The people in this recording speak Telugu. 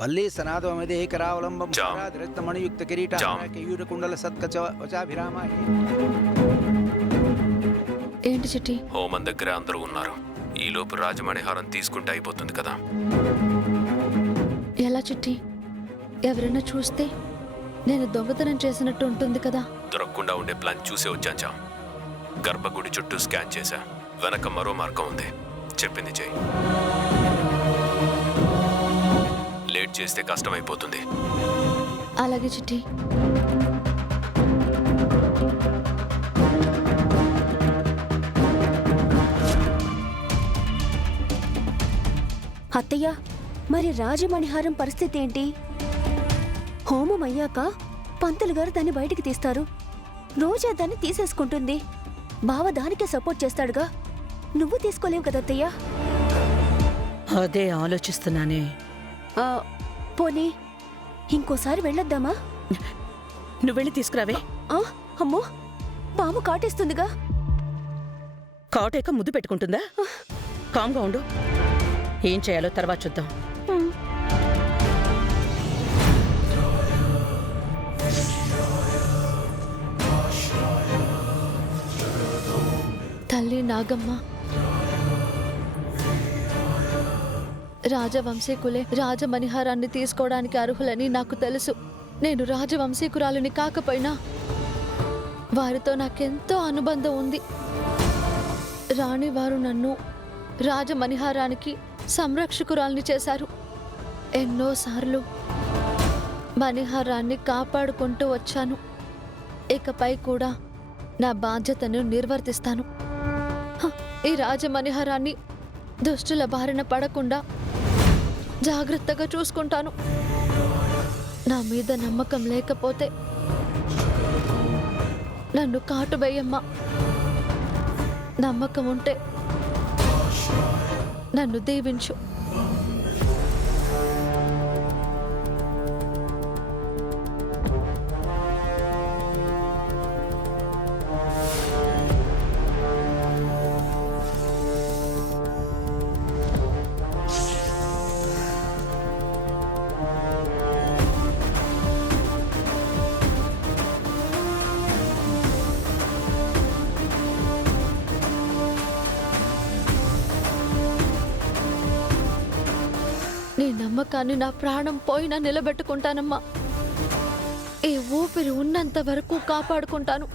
వల్లీ సనాదమదే ఏకరావలంబం రక్తమణియుక్త కిరీట కేయూరకుండల సత్కచ వచాభిరామ. ఏంటి చిట్టి? హోమం దగ్గర అందరూ ఉన్నారు. ఈలోపు రాజమణిహారం తీసుకుంటే అయిపోతుంది కదా. ఎలా చిట్టి? ఎవరైనా చూస్తే నేను దొంగతనం చేసినట్టు ఉంటుంది కదా. దొరకకుండా ఉండే ప్లాన్ చూసే వచ్చాంచా. గర్భగుడి చుట్టూ స్కాన్ చేశా. వెనక మరో మార్గం ఉంది. చెప్పింది చెయ్యి. లేట్ చేస్తే కష్టమైపోతుంది. అలాగే చిట్టి. అత్తయ్య, మరి రాజమణిహారం పరిస్థితి ఏంటి? హోమం అయ్యాక పంతులు గారు దాన్ని బయటికి తీస్తారు. రోజా దాన్ని తీసేసుకుంటుంది. బావ దానికే సపోర్ట్ చేస్తాడుగా. నువ్వు తీసుకోలేవు కదా అత్తయ్య. అదే ఆలోచిస్తున్నానే. పోనీ ఇంకోసారి వెళ్ళొద్దామా? నువ్వెళ్ళి తీసుకురావే. అమ్మో, పాము కాటేస్తుందిగా. కాటేక ముద్దు పెట్టుకుంటుందా? కామ్గా ఉండు. ఏం చేయాలో తర్వాత చూద్దాం. తల్లి నాగమ్మ, రాజవంశీకులే రాజమణిహారాన్ని తీసుకోవడానికి అర్హులని నాకు తెలుసు. నేను రాజవంశీకురాలిని కాకపోయినా వారితో నాకెంతో అనుబంధం ఉంది. రాణి వారు నన్ను రాజమణిహారానికి సంరక్షకురాల్ని చేశారు. ఎన్నోసార్లు మణిహారాన్ని కాపాడుకుంటూ వచ్చాను. ఇకపై కూడా నా బాధ్యతను నిర్వర్తిస్తాను. ఈ రాజమణిహారాన్ని దుష్టుల బారిన పడకుండా జాగ్రత్తగా చూసుకుంటాను. నా మీద నమ్మకం లేకపోతే నన్ను కాటువేయమ్మా. నమ్మకం ఉంటే నన్ను దీవించు. నీ నమ్మకాన్ని నా ప్రాణం పోయినా నిలబెట్టుకుంటానమ్మా. ఈ ఊపిరి ఉన్నంత వరకు కాపాడుకుంటాను.